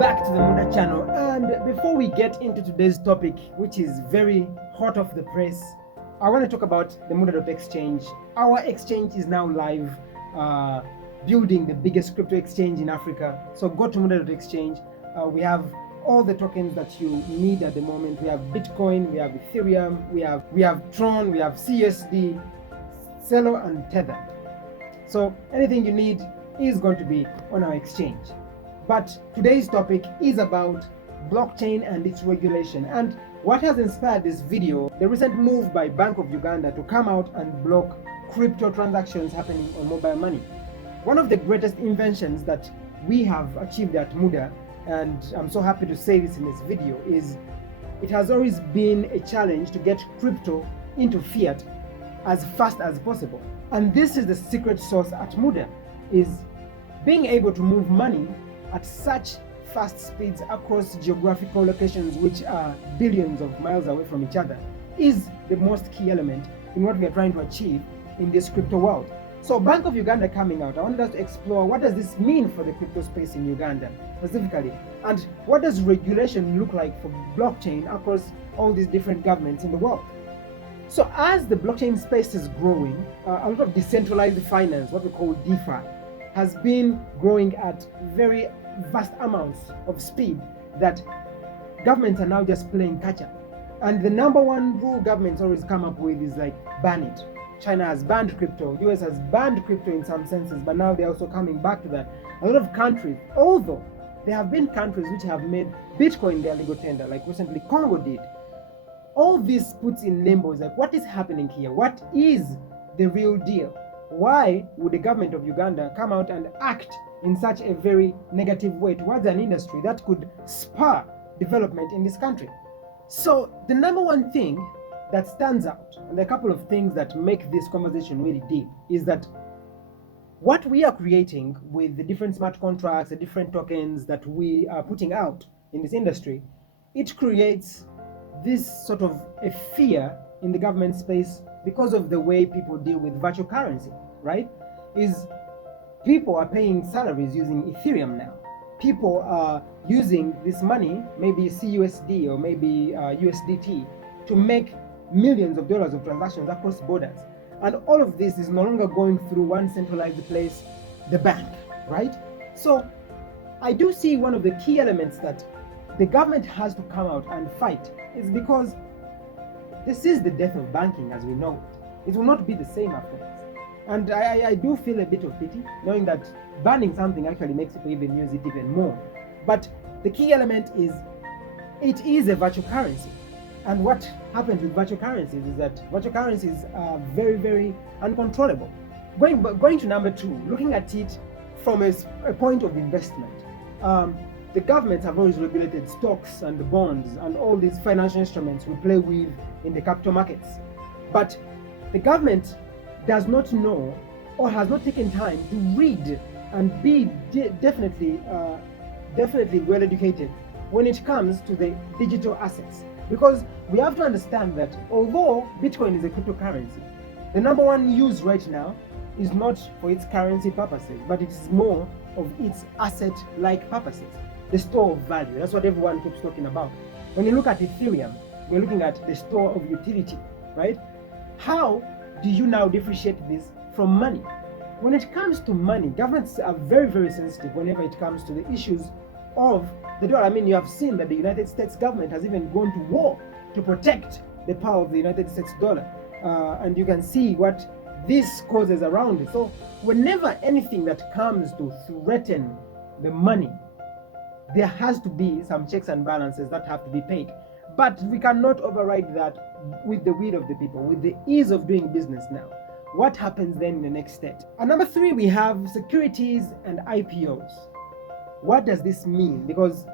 back to the Muda channel, and before we get into today's topic, which is very hot off the press, I want to talk about the Muda.exchange. Our exchange is now live, building the biggest crypto exchange in Africa. So go to Muda.exchange. We have all the tokens that you need at the moment. We have Bitcoin, we have Ethereum, we have Tron, we have CSD, Celo, and Tether. So anything you need is going to be on our exchange. But today's topic is about blockchain and its regulation. And what has inspired this video, the recent move by Bank of Uganda to come out and block crypto transactions happening on mobile money. One of the greatest inventions that we have achieved at Muda, and I'm so happy to say this in this video, is it has always been a challenge to get crypto into fiat as fast as possible. And this is the secret sauce at Muda, is being able to move money at such fast speeds across geographical locations which are billions of miles away from each other is the most key element in what we are trying to achieve in this crypto world. So Bank of Uganda coming out, I wanted us to explore what does this mean for the crypto space in Uganda specifically, and what does regulation look like for blockchain across all these different governments in the world. So as the blockchain space is growing, a lot of decentralized finance, what we call DeFi, has been growing at very vast amounts of speed that governments are now just playing catch up. And the number one rule governments always come up with is like ban it. China has banned crypto, US has banned crypto in some senses, but now they're also coming back to that. A lot of countries, although there have been countries which have made Bitcoin their legal tender, like recently Congo did. All this puts in limbo, like what is happening here? What is the real deal? Why would the government of Uganda come out and act in such a very negative way towards an industry that could spur development in this country? So the number one thing that stands out, and a couple of things that make this conversation really deep, is that what we are creating with the different smart contracts, the different tokens that we are putting out in this industry, it creates this sort of a fear in the government space because of the way people deal with virtual currency, right? Is people are paying salaries using Ethereum now. People are using this money, maybe CUSD or maybe USDT, to make millions of dollars of transactions across borders. And all of this is no longer going through one centralized place, the bank, right? So I do see one of the key elements that the government has to come out and fight is because this is the death of banking as we know it. It will not be the same after this. And I do feel a bit of pity, knowing that banning something actually makes people even use it even more. But the key element is it is a virtual currency. And what happens with virtual currencies is that virtual currencies are very, very uncontrollable. Going to number two, looking at it from a point of investment. The governments have always regulated stocks and bonds and all these financial instruments we play with in the capital markets. But the government does not know or has not taken time to read and be definitely well educated when it comes to the digital assets. Because we have to understand that although Bitcoin is a cryptocurrency, the number one use right now is not for its currency purposes, but it is more of its asset-like purposes, the store of value. That's what everyone keeps talking about. When you look at Ethereum, we're looking at the store of utility, right? How do you now differentiate this from money? When it comes to money, governments are very, very sensitive whenever it comes to the issues of the dollar. I mean, you have seen that the United States government has even gone to war to protect the power of the United States dollar. And you can see what this causes around it. So whenever anything that comes to threaten the money, there has to be some checks and balances that have to be paid. But we cannot override that with the will of the people, with the ease of doing business now. What happens then in the next step? And number three, we have securities and IPOs. What does this mean? Because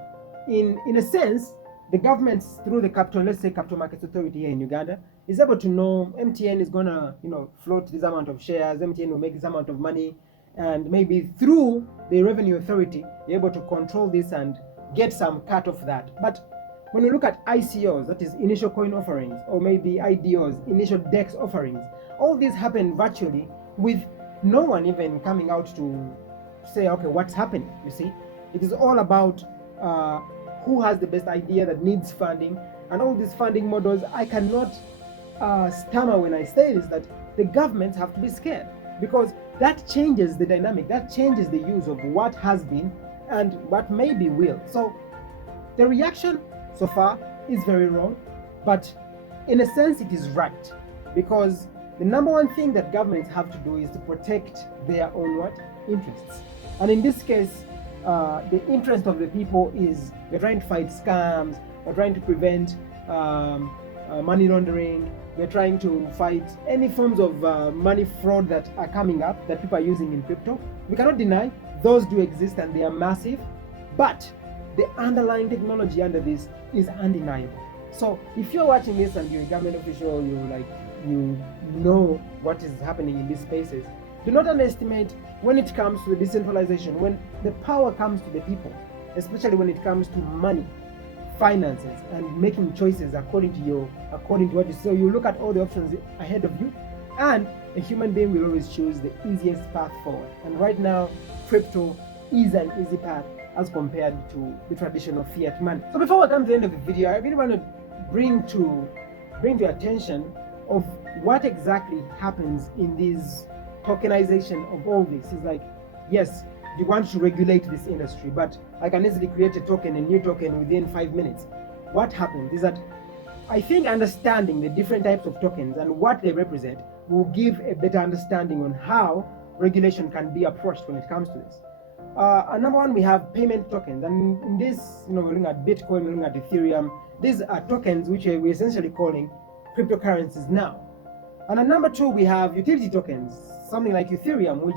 in a sense, the government through the capital, let's say Capital Markets Authority here in Uganda, is able to know MTN is gonna, float this amount of shares, MTN will make this amount of money, and maybe through the Revenue Authority, you're able to control this and get some cut of that. But when you look at ICOs, that is initial coin offerings, or maybe IDOs, initial DEX offerings, all these happen virtually with no one even coming out to say, okay, what's happening, you see? It is all about who has the best idea that needs funding, and all these funding models. I cannot stammer when I say this, that the governments have to be scared, because that changes the dynamic, that changes the use of what has been and what maybe will. So the reaction so far is very wrong, but in a sense it is right, because the number one thing that governments have to do is to protect their own what? Interests. And in this case, the interest of the people is we're trying to fight scams, we're trying to prevent money laundering, we're trying to fight any forms of money fraud that are coming up that people are using in crypto. We cannot deny those do exist and they are massive, but the underlying technology under this is undeniable. So if you're watching this and you're a government official, you know what is happening in these spaces, do not underestimate when it comes to the decentralization, when the power comes to the people, especially when it comes to money, finances, and making choices according to what you see. So you look at all the options ahead of you, and a human being will always choose the easiest path forward. And right now, crypto is an easy path as compared to the traditional fiat money. So before I come to the end of the video, I really want to bring to your attention of what exactly happens in this tokenization of all this. Is like, yes, you want to regulate this industry, but I can easily create a new token within 5 minutes. What happens is that I think understanding the different types of tokens and what they represent will give a better understanding on how regulation can be approached when it comes to this. Number one, we have payment tokens, and in this, we're looking at Bitcoin, we're looking at Ethereum. These are tokens which we're essentially calling cryptocurrencies now. And at number two, we have utility tokens, something like Ethereum, which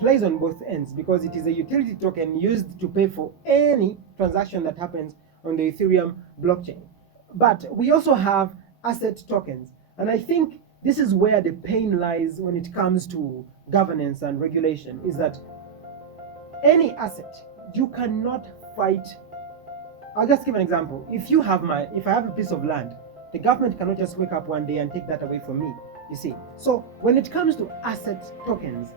plays on both ends because it is a utility token used to pay for any transaction that happens on the Ethereum blockchain. But we also have asset tokens, and I think this is where the pain lies when it comes to governance and regulation, is that any asset, you cannot fight. I'll just give an example. If I have a piece of land, the government cannot just wake up one day and take that away from me, you see. So when it comes to asset tokens,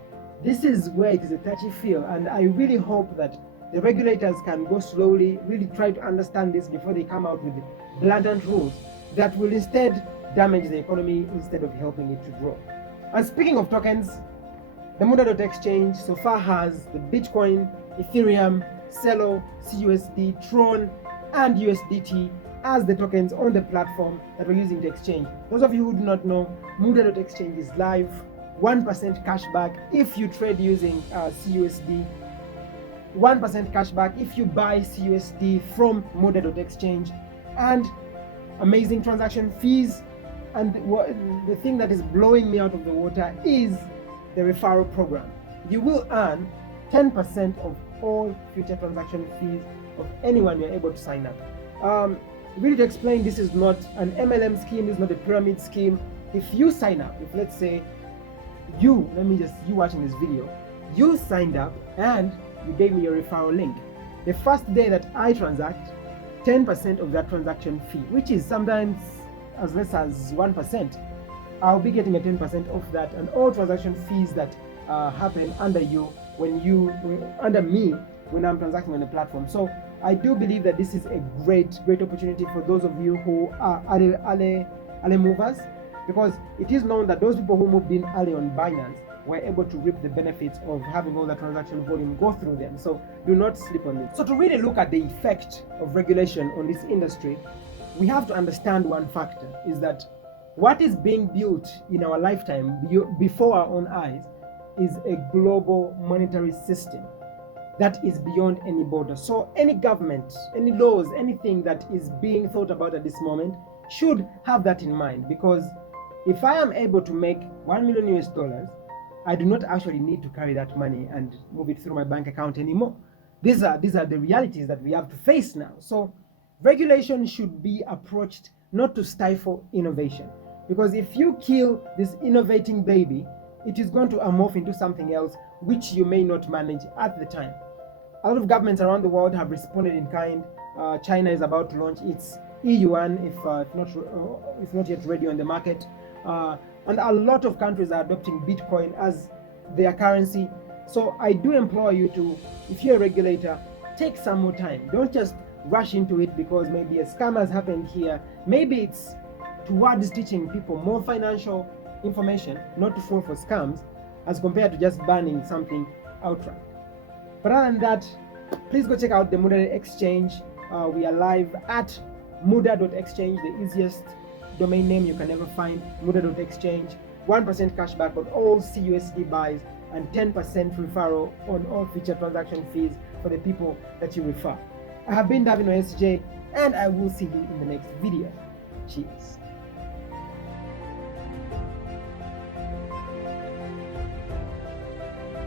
this is where it is a touchy field, and I really hope that the regulators can go slowly, really try to understand this before they come out with blatant rules that will instead damage the economy instead of helping it to grow. And speaking of tokens, the Muda exchange so far has the Bitcoin, Ethereum, Celo, CUSD, Tron, and USDT as the tokens on the platform that we're using to exchange. Those of you who do not know, Muda exchange is live, 1% cashback if you trade using CUSD, 1% cashback if you buy CUSD from Muda exchange, and amazing transaction fees. And the thing that is blowing me out of the water is the referral program. You will earn 10% of all future transaction fees of anyone you're able to sign up. Really to explain, this is not an MLM scheme, this is not a pyramid scheme. If you sign up, if let's say you watching this video, you signed up and you gave me your referral link, the first day that I transact, 10% of that transaction fee, which is sometimes as less as 1%, I'll be getting a 10% off that, and all transaction fees that happen under me when I'm transacting on the platform. So I do believe that this is a great opportunity for those of you who are early movers, because it is known that those people who moved in early on Binance were able to reap the benefits of having all the transaction volume go through them. So do not sleep on this. So to really look at the effect of regulation on this industry, we have to understand one factor, is that what is being built in our lifetime before our own eyes is a global monetary system that is beyond any border. So any government, any laws, anything that is being thought about at this moment should have that in mind, because if I am able to make $1 million, I do not actually need to carry that money and move it through my bank account anymore. These are the realities that we have to face now. So regulation should be approached not to stifle innovation, because if you kill this innovating baby, it is going to morph into something else which you may not manage at the time. A lot of governments around the world have responded in kind. China is about to launch its e-yuan, if not yet ready on the market. And a lot of countries are adopting Bitcoin as their currency. So I do implore you to, if you're a regulator, take some more time. Don't just rush into it because maybe a scam has happened here. Maybe it's towards teaching people more financial information, not to fall for scams, as compared to just banning something outright. But other than that, please go check out the Muda Exchange. We are live at muda.exchange, the easiest domain name you can ever find. Muda.exchange. 1% cashback on all CUSD buys and 10% referral on all future transaction fees for the people that you refer. I have been Davin OSJ, and I will see you in the next video. Cheers.